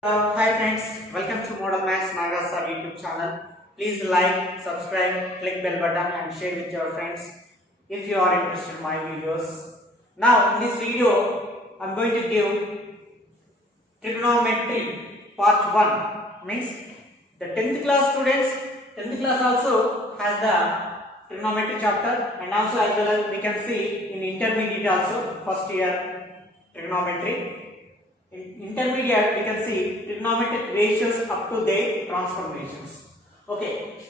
Hi friends, welcome to Model Max Naga Sir YouTube channel. Please like, subscribe, click bell button and share with your friends if you are interested in my videos. Now in this video, I am going to give trigonometry part 1. Means the 10th class students, 10th class also has the trigonometry chapter, and also as well as we can see in intermediate also first year trigonometry. In intermediate, we can see trigonometric ratios up to their transformations. Okay.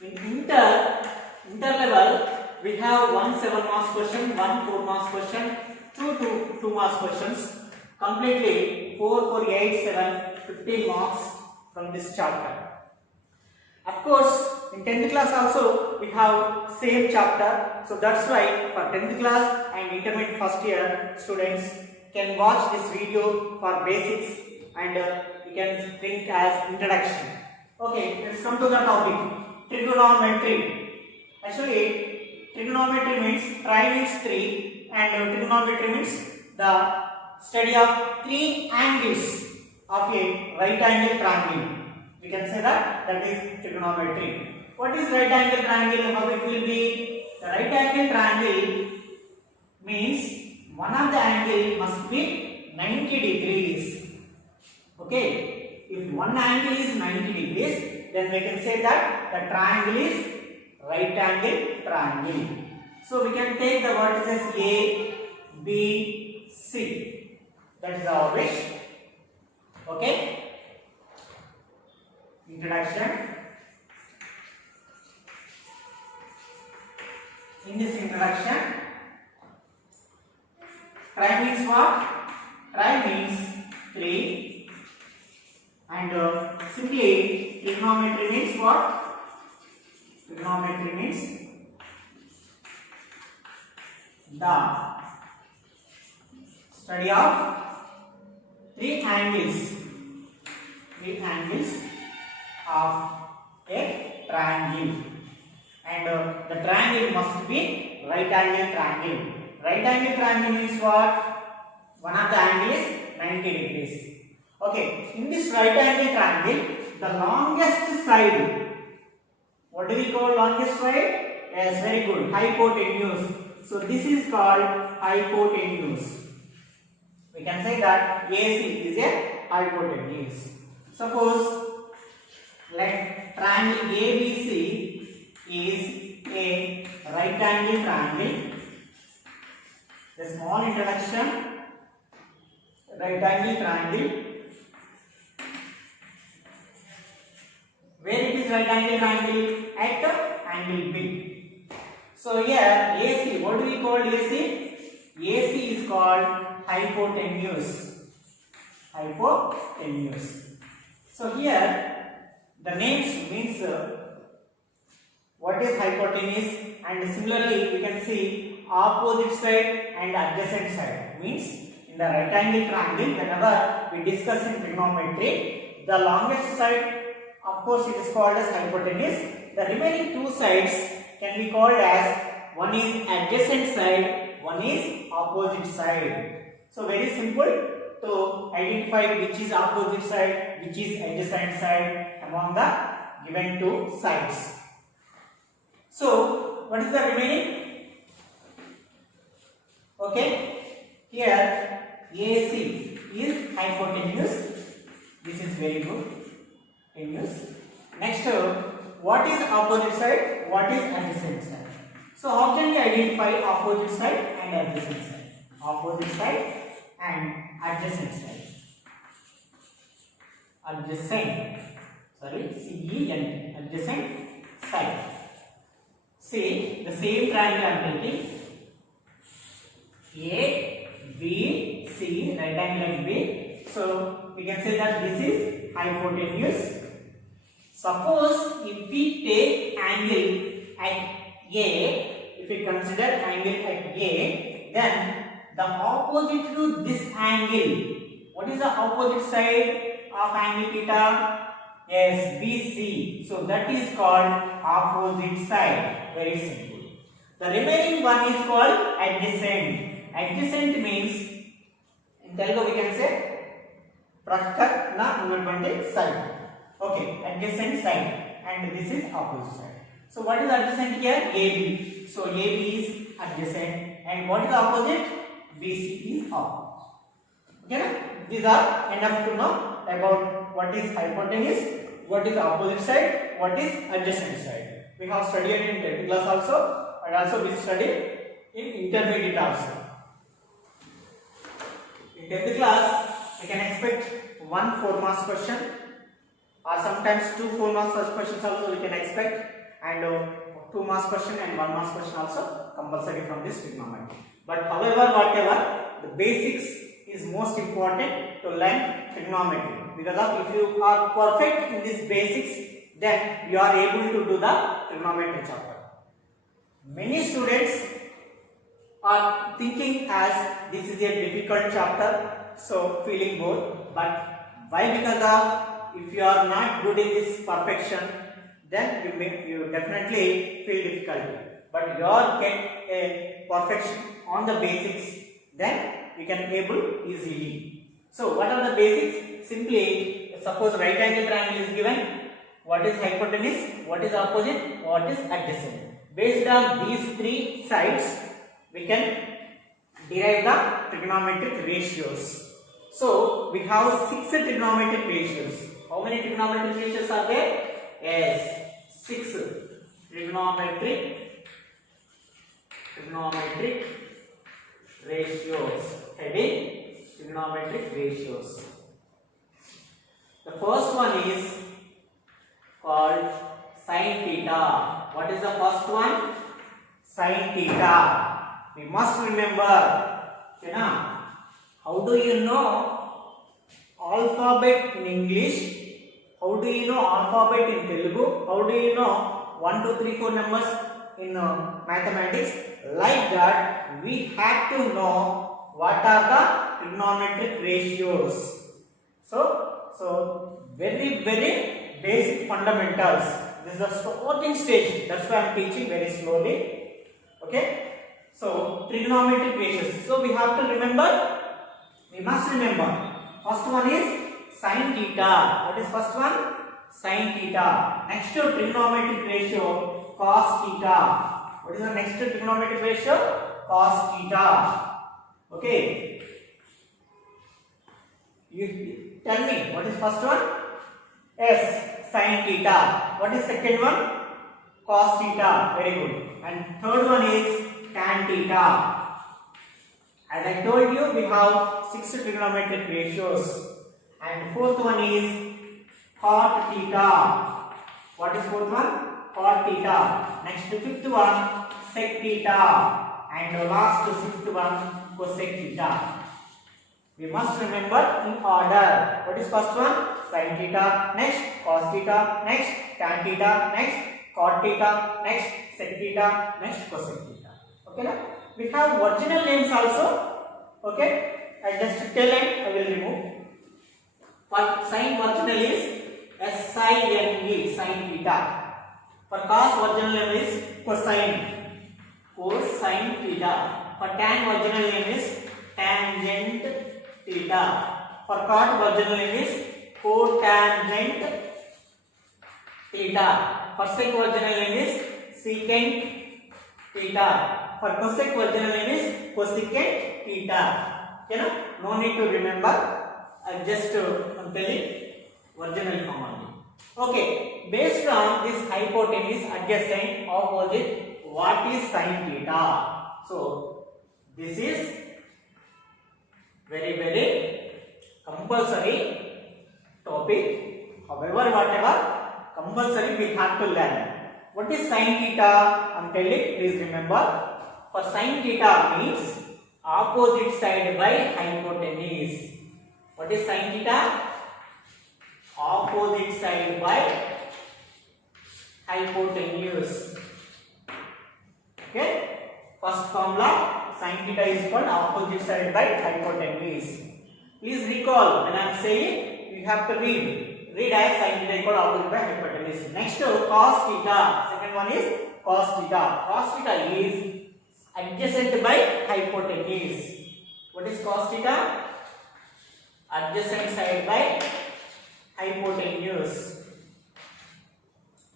In inter level, we have one 7 marks question, one 4 marks question, two marks questions. Completely 4, 8, 7, 15 marks from this chapter. Of course, in 10th class also we have same chapter. So that's why for 10th class and intermediate first year students can watch this video for basics, and you can think as introduction. Okay, let's come to the topic. Trigonometry. Actually, trigonometry means tri means 3, and trigonometry means the study of 3 angles of a right angle triangle. We can say that is trigonometry. What is right angle triangle? How it will be? The right angle triangle means one of the angle must be 90 degrees. Okay, if one angle is 90 degrees, then we can say that the triangle is right angle triangle. So we can take the vertices A, B, C. That is our wish. Okay. Introduction. In this introduction, tri means what? Tri means 3, and simply trigonometry means what? Trigonometry means the study of 3 angles of a triangle, and the triangle must be right angle triangle. Right angle triangle means what? One of the angle is 90 degrees. Okay, in this right angle triangle, the longest side, what do we call longest side? Yes, very good, hypotenuse. So this is called hypotenuse. We can say that AC is a hypotenuse. Suppose let triangle ABC is a right angle triangle. The small introduction. Right angle triangle. Where it is right angle triangle? At angle B. So here AC, what do we call AC? AC is called hypotenuse. Hypotenuse. So here the names means what is hypotenuse, and similarly we can see opposite side and adjacent side. Means in the right angle triangle, whenever we discuss in trigonometry, the longest side, of course, it is called as hypotenuse. The remaining two sides can be called as, one is adjacent side, one is opposite side. So very simple to identify which is opposite side, which is adjacent side among the given two sides. So what is the remaining? Okay, here AC is hypotenuse. This is very good. Next, what is opposite side? What is adjacent side? So how can we identify opposite side and adjacent side? Opposite side and adjacent side. Adjacent side. See, the same triangle I am taking. A, B, C, right angle B. So we can say that this is hypotenuse. Suppose if we take angle at A, if we consider angle at A, then the opposite to this angle, what is the opposite side of angle theta? Yes, BC. So that is called opposite side. Very simple. The remaining one is called adjacent. Adjacent means, in Telugu we can say ప్రక్కన ఉన్నటువంటి side. Okay, adjacent side and this is opposite side. So what is adjacent here? AB. So AB is adjacent and what is opposite? BC is opposite. Okay, these are enough to know about what is hypotenuse, what is opposite side, what is adjacent side. We have studied in 10th class also, and also we studied in intermediate also. In 10th class, we can expect 1 4 marks question, or sometimes 2 4 marks questions also we can expect, and 2 marks question and 1 marks question also compulsory from this trigonometry. But however, whatever, the basics is most important to learn trigonometry, because of if you are perfect in this basics, then you are able to do the trigonometry chapter. Many students are thinking as this is a difficult chapter, so feeling bored. But why? Because of if you are not good in this perfection, then you definitely feel difficult. But you are get a perfection on the basics, then you can able easily. So what are the basics? Simply suppose right angle triangle is given. What is hypotenuse? What is opposite? What is adjacent? Based on these 3 sides, we can derive the trigonometric ratios. So we have 6 trigonometric ratios. How many trigonometric ratios are there? Yes, 6 trigonometric ratios. Heading trigonometric ratios. The first one is called sin theta. What is the first one? Sin theta. We must remember. Okay, na? How do you know alphabet in English? How do you know alphabet in Telugu? How do you know 1 2 3 4 numbers in mathematics? Like that, we have to know what are the trigonometric ratios. So very basic fundamentals. This is the starting stage. That's why I am teaching very slowly. Okay. So trigonometric ratios. So we have to remember. We must remember. First one is sin theta. What is first one? Sin theta. Next to trigonometric ratio, cos theta. What is the next trigonometric ratio? Cos theta. Okay. You tell me what is first one? Yes, sin theta. What is second one? Cos theta. Very good. And third one is tan theta. As I told you, we have 6 trigonometric ratios. And fourth one is cot theta. What is fourth one? Cot theta. Next fifth one, sec theta. And last sixth one, cosec theta. We must remember in order. What is first one? Sin theta. Next cos theta. Next tan theta. Next cot theta. Next sec theta. Next cosec theta. Okay, na? We have original names also. Okay, I just tell and I will remove. For sin original is SINE, sin theta. For cos original name is cosine theta. For tan original name is tangent theta. For cot original name is cotangent theta. For sec original name is secant theta. For cosec original name is cosecant theta. Okay, no? No need to remember. I just I'm telling original form only. Okay, based on this hypotenuse, adjacent, opposite, what is sin theta? So this is very compulsory topic. However, whatever compulsory we have to learn. What is sin theta? I'm telling. Please remember. For sin theta means opposite side by hypotenuse. What is sin theta? Opposite side by hypotenuse. Okay. First formula, sin theta is called opposite side by hypotenuse. Please recall when I am saying, you have to read as sin theta is called opposite by hypotenuse. Next cos theta. Second one is cos theta. Cos theta is adjacent by hypotenuse. What is cos theta? adjacent side by hypotenuse.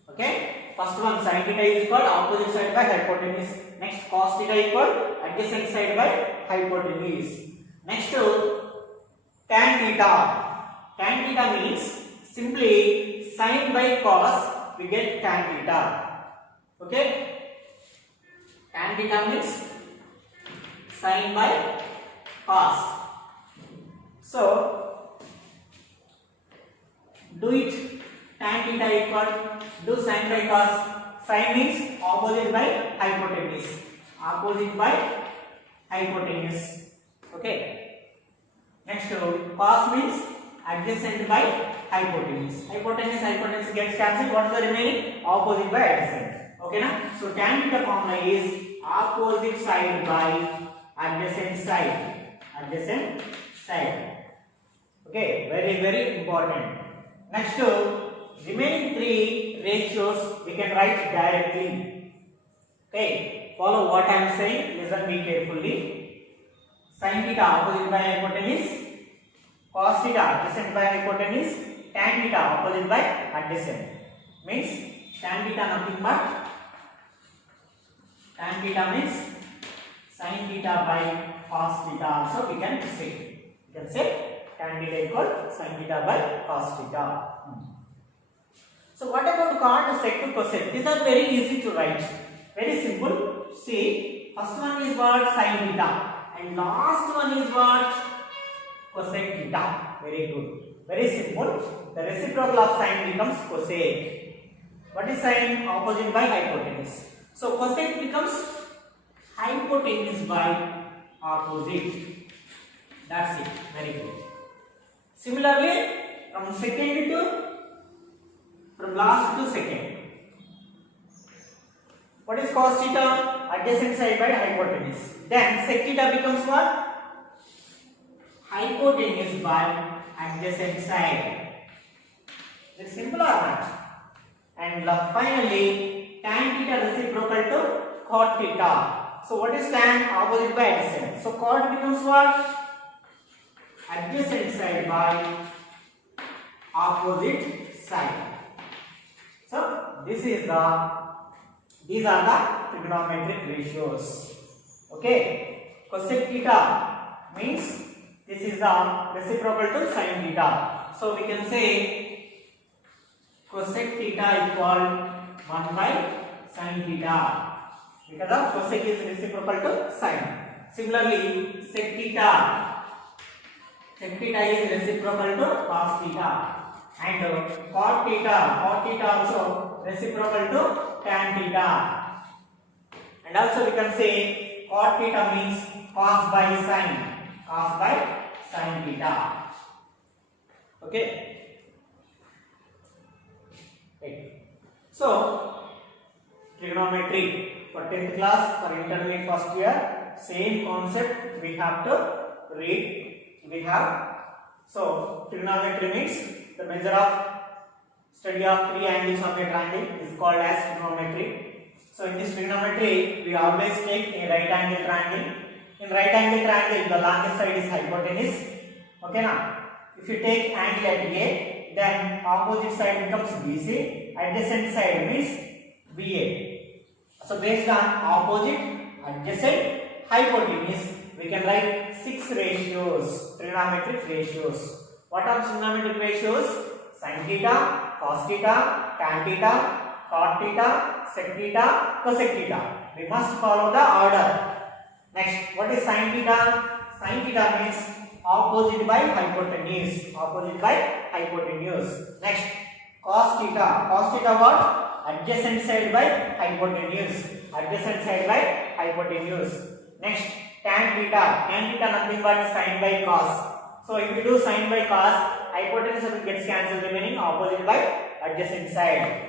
Okay, first one sin theta is equal opposite side by hypotenuse. Next cos theta equal adjacent side by hypotenuse. Next tan theta. Tan theta means simply sin by cos we get tan theta. Okay, tan theta means sin by cos. So do it tan theta equal do sin by cos. Sin means opposite by hypotenuse. Opposite by hypotenuse. Okay. Next cos means adjacent by hypotenuse. Hypotenuse gets cancelled. What is the remaining? Opposite by adjacent. Okay na? So tan theta formula is opposite side by adjacent side. Adjacent side. Okay, very important. Next remaining three ratios we can write directly. Okay, follow what I am saying. Listen me carefully. Sin theta opposite by hypotenuse, cos theta adjacent by hypotenuse, tan theta opposite by adjacent. Means tan theta nothing but tan theta means sin theta by cos theta. Also we can say tan theta equal sin theta by cos theta. So what about cot, sec to cosec? These are very easy to write. Very simple. See, first one is what? Sin theta. And last one is what? Cosec theta. Very good. Very simple. The reciprocal of sin becomes cosec. What is sin? Opposite by hypotenuse. So cosec becomes hypotenuse by opposite. That's it. Very good. Similarly, from last to second. What is cos theta? Adjacent side by hypotenuse. Then sec theta becomes what? Hypotenuse by adjacent side. It's simple or not? And finally, tan theta reciprocal to cot theta. So what is tan? Opposite by adjacent. So cot becomes what? Adjacent side by opposite side. So these are the trigonometric ratios. Okay, cosec theta means this is the reciprocal to sin theta. So we can say cosec theta equal 1 by sin theta because of cosec is reciprocal to sin. Similarly, sec theta is reciprocal to cos theta. And cot theta also reciprocal to tan theta. And also we can say cot theta means cos by sin theta. Okay. So trigonometry for 10th class, for intermediate first year, same concept we have to read. So trigonometry means the measure of study of three angles of a triangle is called as trigonometry. So in this trigonometry, we always take a right angle triangle. In right angle triangle, the longest side is hypotenuse. Okay now, if you take angle at A, then opposite side becomes BC. Adjacent side means BA. So based on opposite, adjacent, hypotenuse, we can write 6 ratios, trigonometric ratios. What are trigonometric ratios? Sin theta, cos theta, tan theta, cot theta, sec theta, cosec theta. We must follow the order. Next, what is sin theta? Sin theta means opposite by hypotenuse. Next, cos theta. Cos theta what? Adjacent side by hypotenuse. Next, tan theta. Tan theta nothing but sin by cos. So if you do sin by cos, hypotenuse gets cancelled, remaining opposite by adjacent side.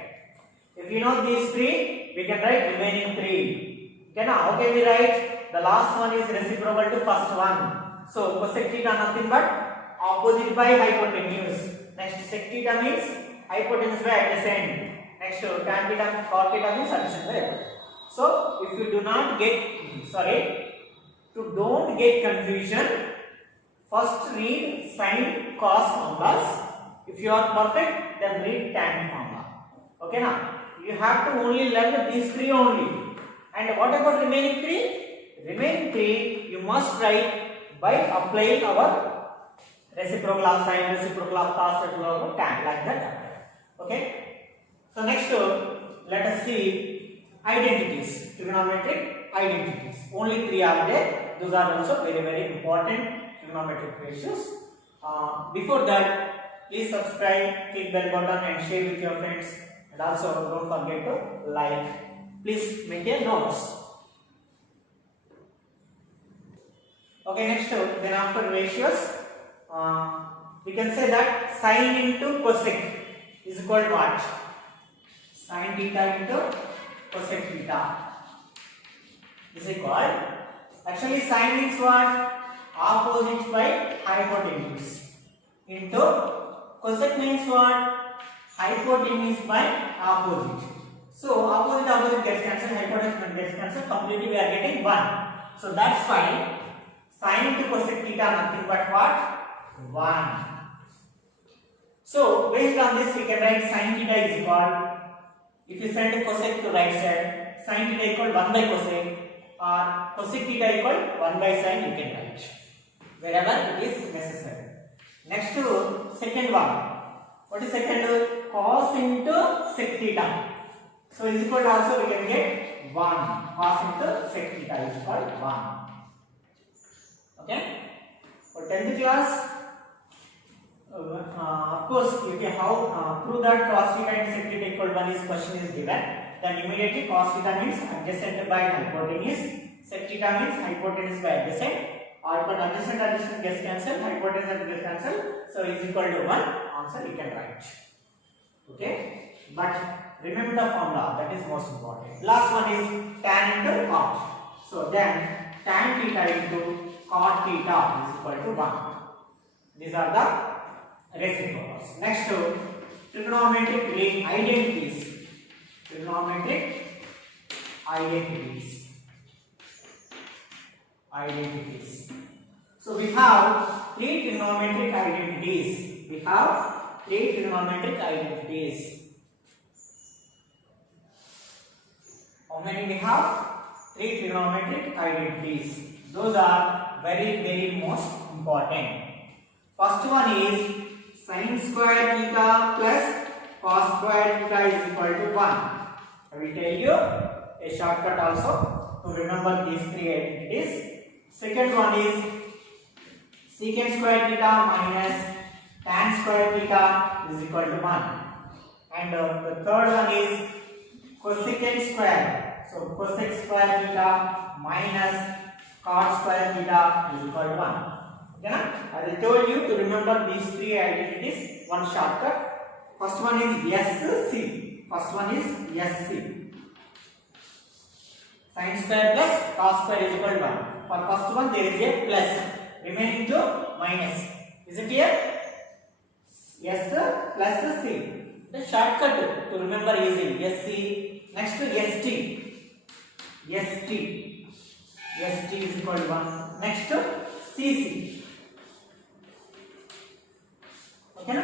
If you know these three, we can write remaining three. Okay, now how can we write? The last one is reciprocal to first one. So cosec theta nothing but opposite by hypotenuse. Next, sec theta means hypotenuse by adjacent. Next, tan theta, cot theta means adjacent by hypotenuse. So if you do not get, don't get confusion, First read sine cos formulas. If you are perfect, then read tan formula. Okay now? You have to only learn these three only. And what about remaining three? Remaining three you must write by applying our reciprocal of sine, reciprocal of cos, reciprocal of tan, like that. Okay? So next let us see identities, trigonometric identities. Only three are there. Those are also very, very important trigonometric ratios. Before that, please subscribe, click bell button and share with your friends. And also don't forget to like. Please maintain notes. Okay, next then after ratios, we can say that sine into cosec is equal to what? Sine theta into cosec theta is equal. Actually, sine means what? Opposite by hypotenuse. Into cosec means what? Hypotenuse by opposite. So opposite gets cancelled, hypotenuse gets cancelled. Completely we are getting 1. So that's why sine into cosec theta nothing but what? 1. So based on this we can write sine theta is equal. If you send cosec to right side, sine theta equal 1 by cosec, or cosec theta equal 1 by sine you can write wherever it is necessary. Next to second one. What is second? Cos into sec theta. So is equal to also we can get 1. Cos into sec theta is equal to 1. Okay. For 10th class, of course, if you have prove that cos theta and sec theta equal to 1 is question is given, then immediately cos theta means adjacent by hypotenuse, sec theta means hypotenuse by adjacent, or but adjacent gets cancelled, hypotenuse gets cancelled, so is equal to 1. Answer you can write. Okay, but remember the formula, that is most important. Last one is tan into cot. So then tan theta into cot theta is equal to 1. These are the reciprocals. Next to trigonometric identities. Trigonometric identities. Identities. So we have 3 trigonometric identities. We have 3 trigonometric identities. How many we have? 3 trigonometric identities. Those are very, very most important. First one is sin square theta plus cos square theta is equal to 1. I will tell you a shortcut also to remember these 3 identities. Second one is secant square theta minus tan square theta is equal to 1. And the third one is cosecant square. So cosec square theta minus cot square theta is equal to 1. Okay, as I told you to remember these 3 identities, one shortcut. First one is SC. First one is SC. Sin square plus cos square is equal to 1. For first one there is a plus, remaining to minus. Is it here? S plus C. The shortcut to remember easily. SC. Next to ST. ST. ST is equal to 1. Next to CC. Okay na?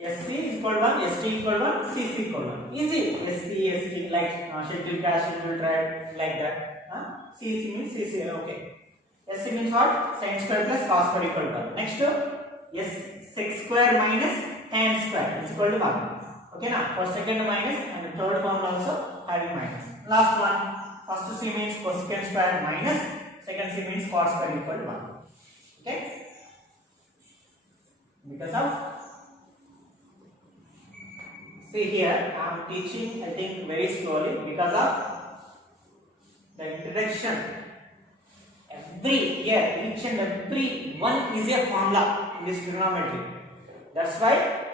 SC is equal to 1, ST equal to 1, CC equal to 1. Easy. SC, ST like schedule cash, schedule trade, like that. CC means CC. Okay. SC means what? Sin square plus cos square equal to 1. Next S sec square minus tan square is equal to 1. Okay na? For second minus and the third form also having minus. Last one. First C means cosecant square minus, second C means cot square equal to 1. Okay? Because of, see here, I am teaching I think very slowly because of the introduction. Every year, each and every one is a formula in this trigonometry. That's why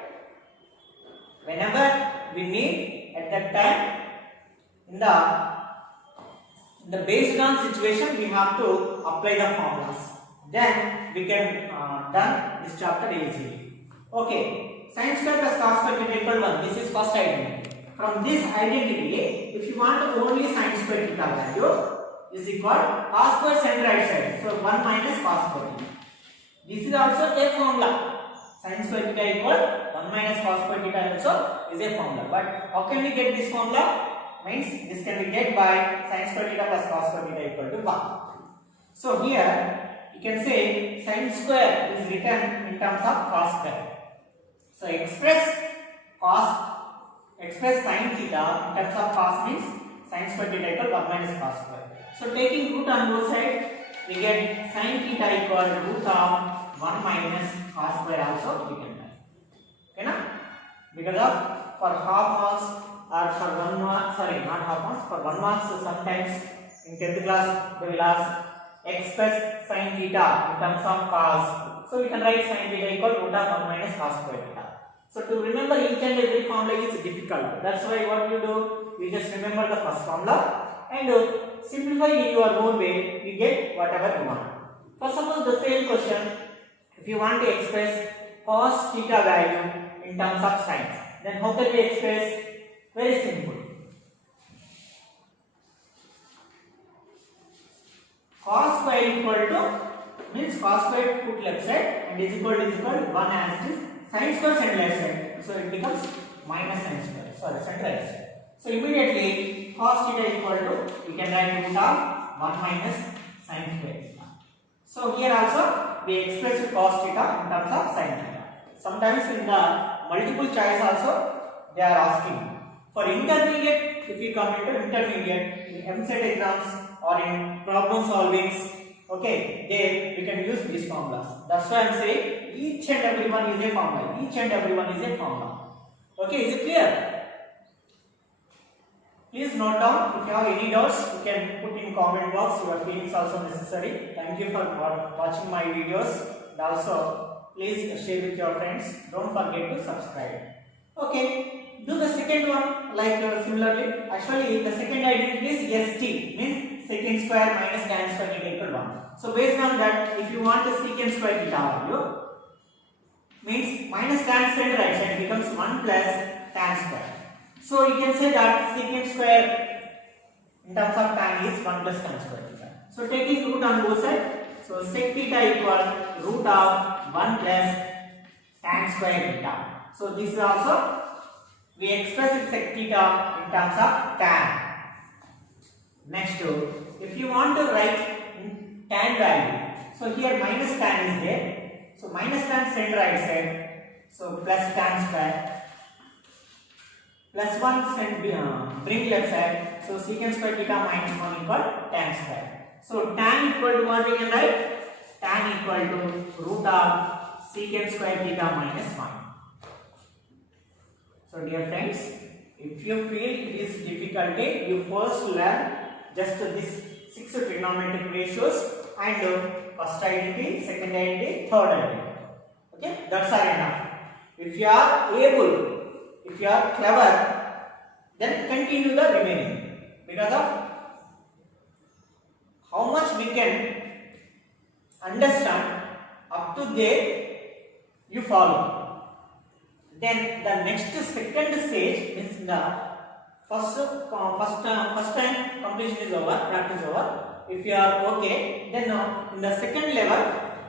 whenever we need at that time in the based on situation we have to apply the formulas. Then we can done this chapter easily. Okay, sin square plus cos square theta equal 1. This is first identity. From this identity, if you want only sin square theta value is equal cos square center right side. So 1 minus cos square. This formula. Sin square theta equal 1 minus cos square theta also is a formula. But how can we get this formula? Means this can be get by sin square theta plus cos square theta equal to 1. So here you can say sin square is written in terms of cos square. So express sin theta in terms of cos means sin square theta equal 1 minus cos square. So taking root on both sides, we get sin theta equal root of 1 minus cos square also we can write. Okay na? Because of for half marks or for 1 mark, sorry, not half marks, for 1 marks sometimes in 10th class they will ask express sin theta in terms of cos. So we can write sin theta equal root of 1 minus cos square theta. So to remember each and every formula is difficult. That's why what you do, you just remember the first formula and simplify in your own way, you get whatever you want. For suppose the same question, if you want to express cos theta value in terms of sin, then how can we express? Very simple. Cos square equal to means cos square put left side and is equal to 1 as it is. Sin square send left side, so it becomes minus sin square. Sorry, center right side. So immediately cos theta equal to we can write root of 1 minus sin square theta. So here also we express cos theta in terms of sin theta. Sometimes in the multiple choice also they are asking. For intermediate, if you come into intermediate in MCET exams or in problem solvings, okay, there we can use these formulas. That's why I am saying each and every one is a formula. Each and every one is a formula. Okay, is it clear? Please note down. If you have any doubts, you can put in comment box. Your feelings also necessary. Thank you for watching my videos. And also, please share with your friends. Don't forget to subscribe. Okay, do the second one like similarly. Actually, the second identity is ST, means secant square minus tan square theta equal 1. So based on that, if you want the secant square theta value, means minus tan square right side becomes 1 plus tan square. So you can say that secant square in terms of tan is 1 plus tan square theta. So taking root on both sides, so sec theta equal root of 1 plus tan square theta. So this is also we express it sec theta in terms of tan. Next, if you want to write tan value, so here minus tan is there. So minus tan send right side. So plus tan square. Plus 1 send bring left side. So secant square theta minus 1 equal tan square. So tan equal to what we can write? Tan equal to root of secant square theta minus 1. So dear friends, if you feel this difficulty, you first learn just this 6 trigonometric ratios and first identity, second identity, third identity. Okay, that's all enough. If you are able, if you are clever, then continue the remaining, because of how much we can understand up to there you follow. Then the next second stage means the first time completion is over, practice over. If you are okay, then in the second level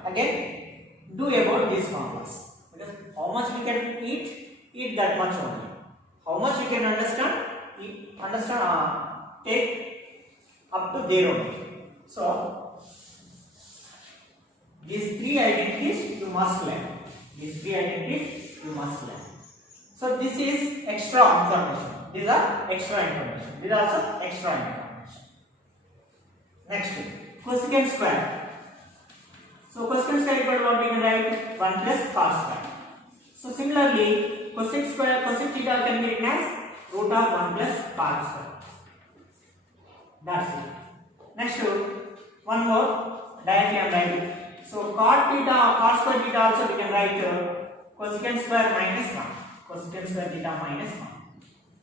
again do about these formulas, because how much we can eat that much only. How much you can understand, take up to there only. So these 3 identities you must learn. These 3 identities you must learn. So this is extra information. These are extra information. These are also extra information. Next, cosecant square. So cosecant square equal to what we can write? 1 plus cos square. So similarly, cosec theta can be written as root of 1 plus cos square. That's it. Next, one more directly I am writing. So cot square theta also we can write cosecant square minus 1. Cosecant square theta minus 1.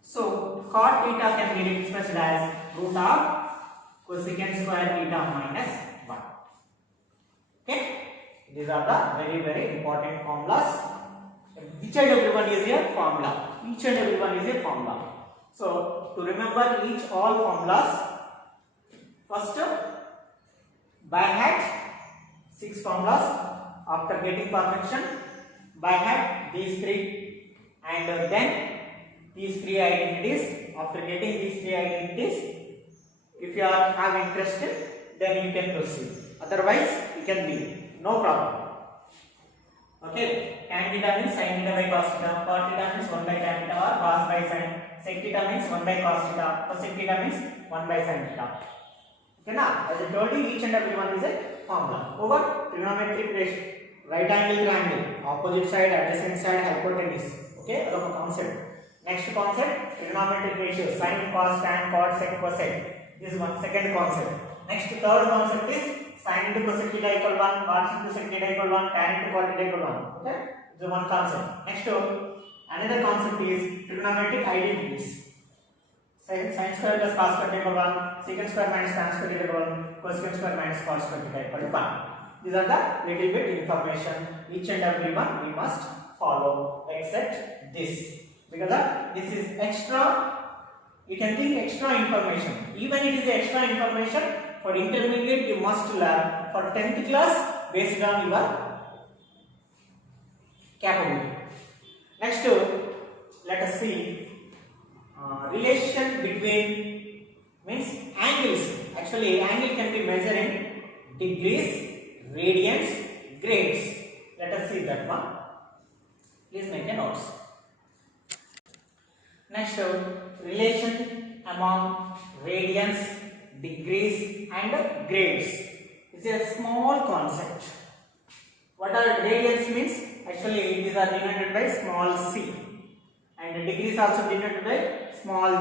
So cot theta can be expressed as root of cosecant square theta minus 1. Okay, these are the very important formulas. Each and every one is a formula. Each and every one is a formula. So to remember all formulas, first by heart 6 formulas. after getting perfection, by heart these three, and then these three identities. After getting these three identities, if you are have interested, then you can proceed. Otherwise, you can leave. No problem. Okay. Tan theta means sin theta by cos theta. Cot theta means 1 by tan theta or cos by sin. Sec theta means 1 by cos theta. Cosec theta means 1 by sin theta. Okay na? As I told you, each and every one is a formula. Over trigonometric ratio, right angle triangle, opposite side, adjacent side, hypotenuse. Okay, that's a concept. Next concept, trigonometric ratio, sin, cos, tan, cot, sec, cosec. This is one second concept. Next third concept is sin into cosec theta equal 1, cos into sec theta equal 1, tan into cot theta equal 1. Okay, this is one concept. Next another concept is trigonometric identities. Sin square plus cos square equal 1, secant square minus tan square equal 1, cosecant square minus cos square equal 1. These are the little bit information. Each and every one we must follow except this, because this is extra. You can think extra information. Even it is extra information for intermediate you must learn. For 10th class based on your capability. Next, let us see relation between means angles. Actually, angle can be measured in degrees, radians, grades. Let us see that one. Please make a notes. Next, relation among radians, degrees and grades. It's a small concept. What are radians means? Actually, these are denoted by small c, and degrees also denoted by small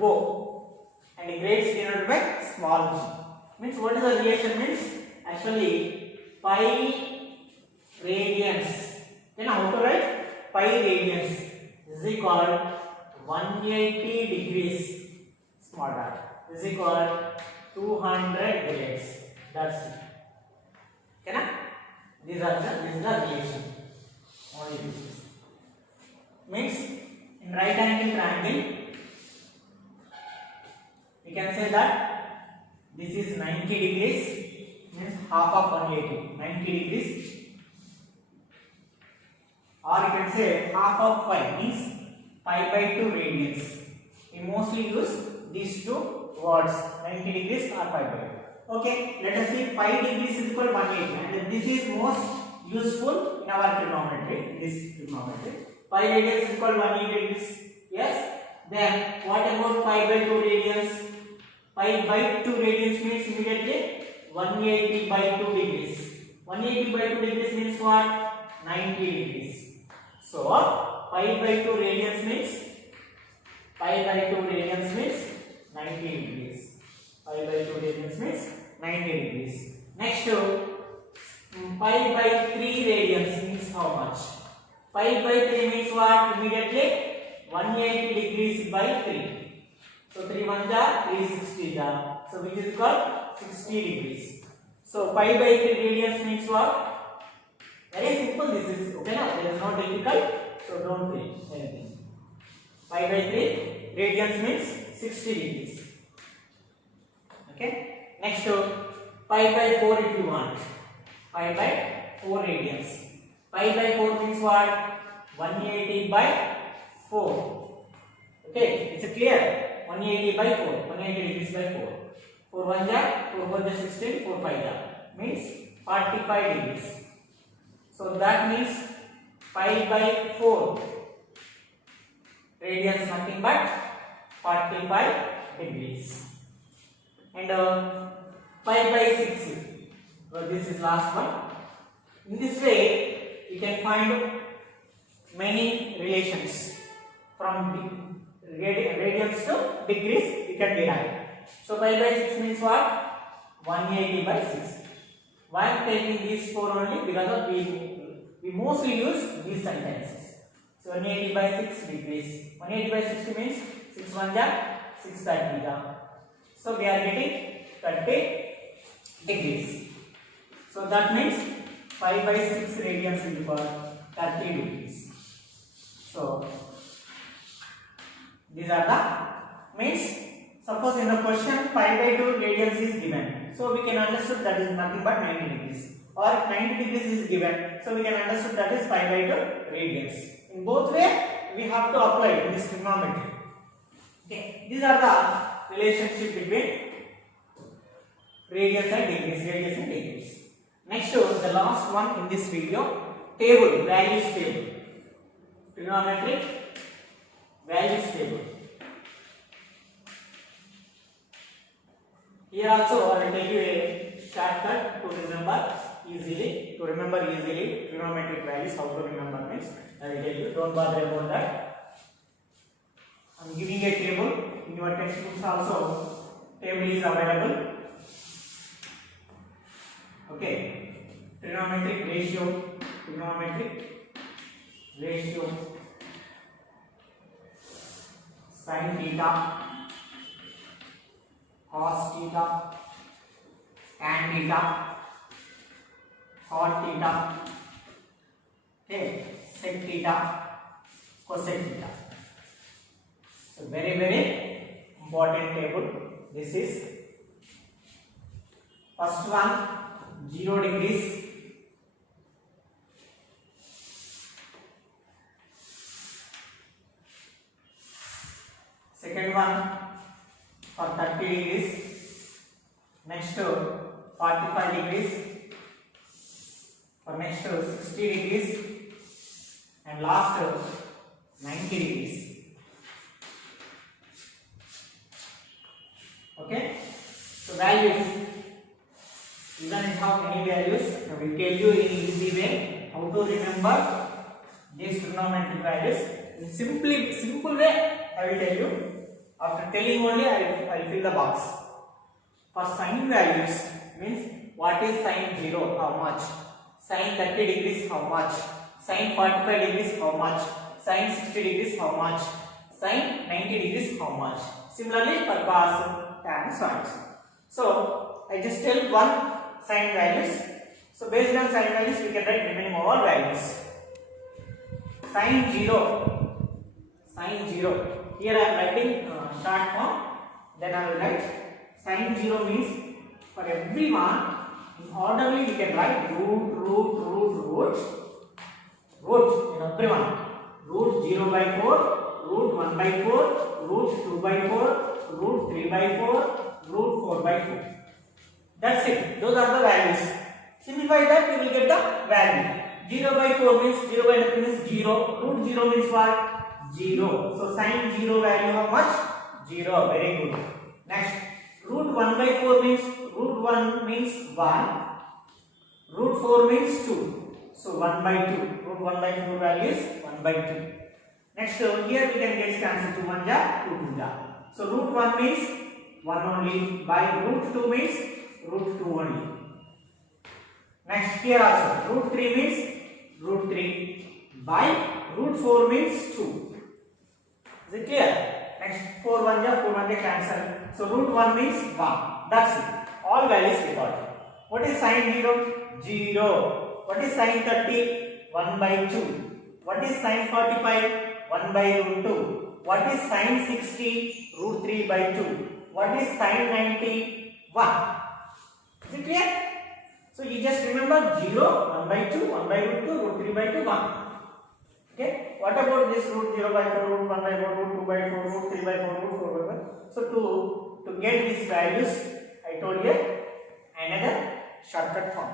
o, and grades denoted by small g. Means what is the relation means? Actually, pi radians. Then how to write? Pi radians is equal 180 degrees, small dot, is equal 200 grades. That's it. Okay, na? This is the relation. Only this means in right angle triangle, we can say that this is 90 degrees, means half of 180, 90 degrees, or you can say half of pi, means pi by 2 radians. We mostly use these two words, 90 degrees or pi by 2. Okay, let us see pi degrees is equal to 180, and this is most useful in our trigonometry. This trigonometry, pi radians is equal to 180 degrees. Yes. Then what about pi by 2 radians? Pi by 2 radians means immediately 180 by 2 degrees. 180 by 2 degrees means what? 90 degrees. So pi by 2 radians means 90 degrees. Pi by 2 radians means 90 degrees. Next, pi by 3 radians means how much? Pi by 3 means what? Immediately 180 degrees by 3. So 3 1 are 360 are. So which is called 60 degrees. So pi by 3 radians means what? Very simple. This is okay now. There is no difficult. So don't feel anything. Pi by 3 radians means 60 degrees. Okay. Next, pi by 4 if you want. Pi by 4 radians. Pi by 4 means what? 180 by 4. Okay, it's clear. 180 by 4. 180 degrees by 4. 4 1 ja, 4 4 ja 16, 4 5 ja. Means 45 degrees. So that means pi by 4 radians nothing but 45 degrees. And pi by 6. So this is last one. In this way, you can find many relations from radians to degrees. You can derive. So pi by 6 means what? 180 by 6. Why I am taking these 4 only? Because of we mostly use these sentences. So 180 by 6 degrees. 180 by 60 means 6 1 ja, 6 30 ja. So we are getting 30 degrees. So that means pi by 6 radians is equal 30 degrees. So these are the means. Suppose in the question pi by 2 radians is given. So we can understand that is nothing but 90 degrees. or 90 degrees is given, so we can understand that is pi by 2 radians. In both way we have to apply in this trigonometry. Okay, these are the relationship between radians and degrees. Next, the last one in this video, table, values table, trigonometric values table. Here also I will tell you a shortcut to remember easily. Trigonometric values, how to remember means I will tell you. Don't bother about that. I am giving a table. In your textbooks also table is available. Okay, trigonometric ratio, sin theta, cos theta, tan theta, cot theta, okay, sec theta, cosec theta. So very important table. This is first one, 0 degrees, second one for 30 degrees, next 45 degrees, for next 60 degrees, and last 90 degrees. Okay, so values, even if have many values, I will tell you in easy way how to remember these trigonometric values. In simple way I will tell you. After telling only I will fill the box. For sin values means what is sin 0, how much, sin 30 degrees, how much, sin 45 degrees, how much, sin 60 degrees, how much, sin 90 degrees, how much. Similarly for cos, tan, so on. So I just tell one sin values. So based on sin values we can write remaining all values. Sin 0. Here I am writing short form. Then I will write sin 0 means for everyone in orderly we can write root in everyone. Root 0 by 4, root 1 by 4, root 2 by 4, root 3 by 4, root 4 by 4. That's it. Those are the values. Simplify that, you will get the value. 0 by 4 means 0 by 4 means 0. Root 0 means what? 0. So sin 0 value how much? 0. Very good. Next, root 1 by 4 means root 1 means 1. Root 4 means 2. So 1 by 2. Root 1 by 4 value is 1 by 2. Next, here we can get cancel 2 1 ja, 2 2 ja. So root 1 means 1 only. By root 2 means root 2 only. Next, here also root 3 means root 3. By root 4 means 2. Is it clear? Next, 4 1 ja, 4 1 ja cancel. So root 1 means 1. That's it. All values recorded. What is sin 0? 0. What is sin 30? 1 by 2. What is sin 45? 1 by root 2. What is sin 60? Root 3 by 2. What is sin 90? 1. Is it clear? So you just remember 0, 1 by 2, 1 by root 2, root 3 by 2, 1. Okay. What about this root 0 by 4, root 1 by 4, root 2 by 4, root 3 by 4, root 4 by 4? So to get these values, I told you another shortcut form.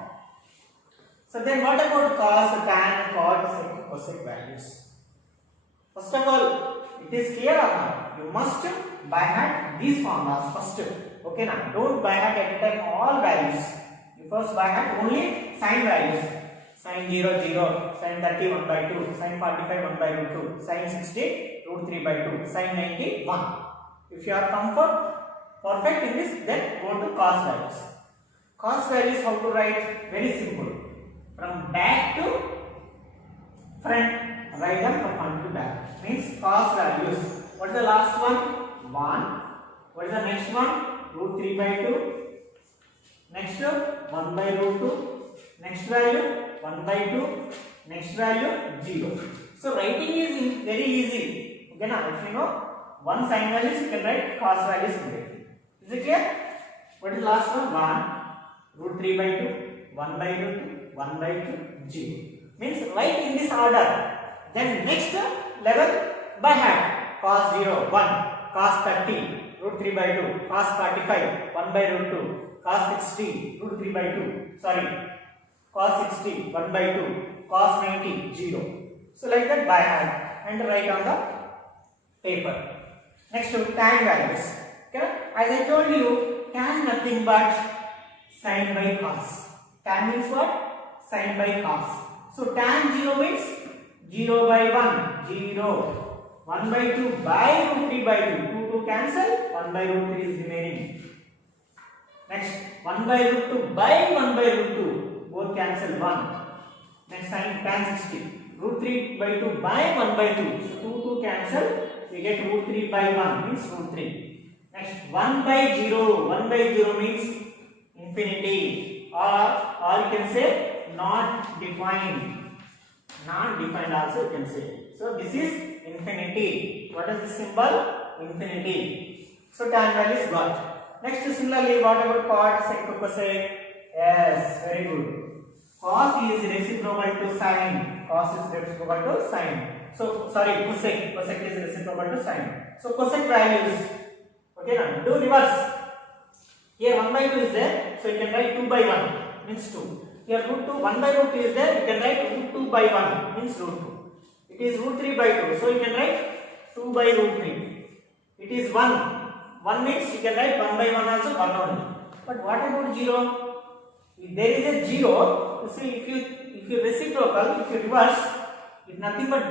So then what about cos, tan, cot, sec, cosec values? First of all, it is clear or not? You must by heart these formulas first. Okay now, don't by heart at a time all values. You first by heart only sin values. Sin 0 0, sin 30 1 by 2, sin 45 1 by root 2, sin 60 root 3 by 2, sin 90 1. If you are perfect in this, then go to cos values. Cos values how to write? Very simple. From back to front, write them from front to back. Means cos values. What is the last one? 1. What is the next one? Root 3 by 2. Next 1 by root 2. Next value 1 by 2. Next value 0. So writing is very easy. Okay now, if you know one sign values, you can write cos values immediately. Is it clear? What is the last one? 1. Root 3 by 2. 1 by root 2, 1 by 2, 0. Means write in this order. Then next level by hand. Cos 0, 1. Cos 30, root 3 by 2. Cos 45, 1 by root 2. Cos 60, root 3 by 2. Sorry. Cos 60, 1 by 2. Cos 90, 0. So like that by hand and write on the paper. Next to tan values. Okay? As I told you, tan nothing but sin by cos. Tan means what? Sin by cos. So tan 0 means 0 by 1, 0. 1 by 2 by root 3 by 2. 2 cancel, 1 by root 3 is remaining. Next, 1 by root 2 by 1 by root 2. Both cancel 1. Next sin tan 60. Root 3 by 2 by 1 by 2. So 2 cancel. We get root 3 by 1 means root 3. Next 1 by 0. 1 by 0 means infinity. Or you can say not defined. Not defined also you can say. So this is infinity. What is the symbol? Infinity. So tan value is got. Next similarly what about cot, sec, cosec? Yes, very good. Cos is reciprocal to sin. Cos is reciprocal to sin. So sorry, cosec. Cosec is reciprocal to sin. So cosec values. Okay, now do reverse. Here 1 by 2 is there, so you can write 2 by 1 means 2. Here root 2, 1 by root 2 is there, you can write root 2 by 1 means root 2. It is root 3 by 2, so you can write 2 by root 3. It is 1. 1 means you can write 1 by 1 also 1 only. But what about 0? If there is a 0, you see if you reciprocal, if you reverse, if nothing but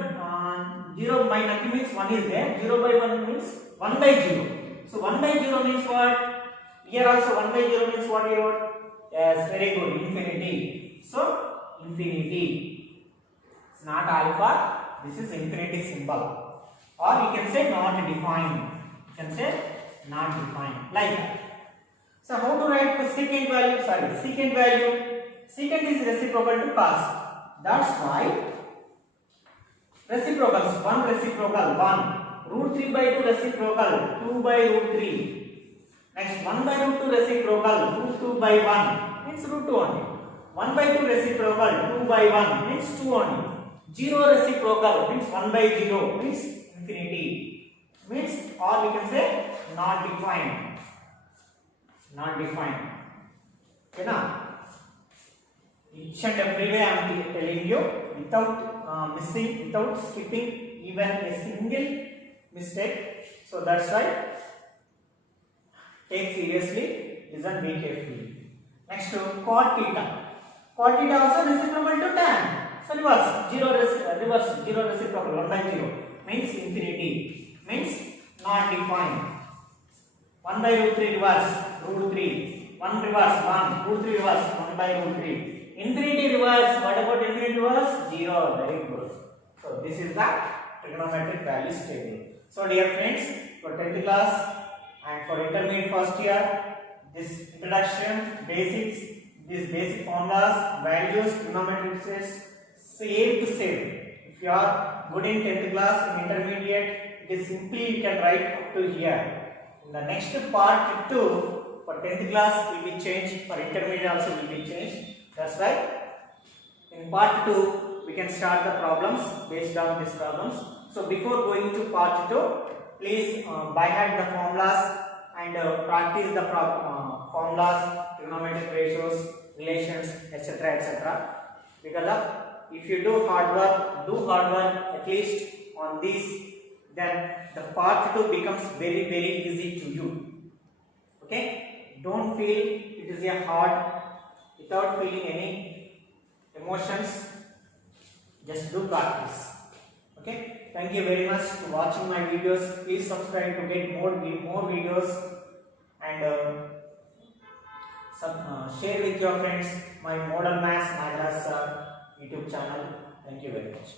0 by nothing means 1 is there, 0 by 1 means 1 by 0. So 1 by 0 means what? Here also 1 by 0 means what you wrote? Yes, very good, infinity. So infinity. It's not alpha, this is infinity symbol. Or you can say not defined. You can say not defined. Like that. So how to write the secant value? Sorry, secant value. Secant is reciprocal to cos. That's why reciprocals. 1 reciprocal 1. Root 3 by 2 reciprocal 2 by root 3. Next 1 by root 2 reciprocal root 2 by 1 means root 2 only. 1 by 2 reciprocal 2 by 1 means 2 only. 0 reciprocal means 1 by 0 means infinity. Means or we can say not defined. Not defined. Okay now? Each and every way I am telling you without missing, without skipping even a single mistake. So that's why take seriously, listen be carefully. Next to cot theta. Cot theta also reciprocal to tan. So reverse 0 reciprocal 1 by 0 means infinity. Means not defined. 1 by root 3 reverse root 3. 1 reverse 1 root 3 reverse 1 by root 3. Infinity reverse. What about infinity reverse? 0. Very good. So this is the trigonometric values table. So dear friends, for 10th class and for intermediate first year, this introduction, basics, these basic formulas, values, trigonometrics, same to same. If you are good in 10th class, in intermediate, it is simply you can write up to here. In the next part 2, for 10th class will be changed, for intermediate also will be changed. That's right. In part 2, we can start the problems based on these problems. So before going to part 2, please by hand the formulas and practice the formulas, trigonometric ratios, relations, etc. etc. Because of if you do hard work at least on these, then the part 2 becomes very easy to you. Okay? Don't feel it is a hard without feeling any emotions. Just do practice. Okay? Thank you very much for watching my videos. Please subscribe to get more videos and share with your friends my Model Maths Nagaraj YouTube channel. Thank you very much.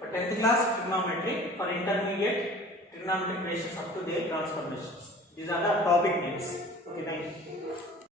For 10th class trigonometry, for intermediate trigonometric ratios up to their transformations. These are the topic names. Okay, thank you.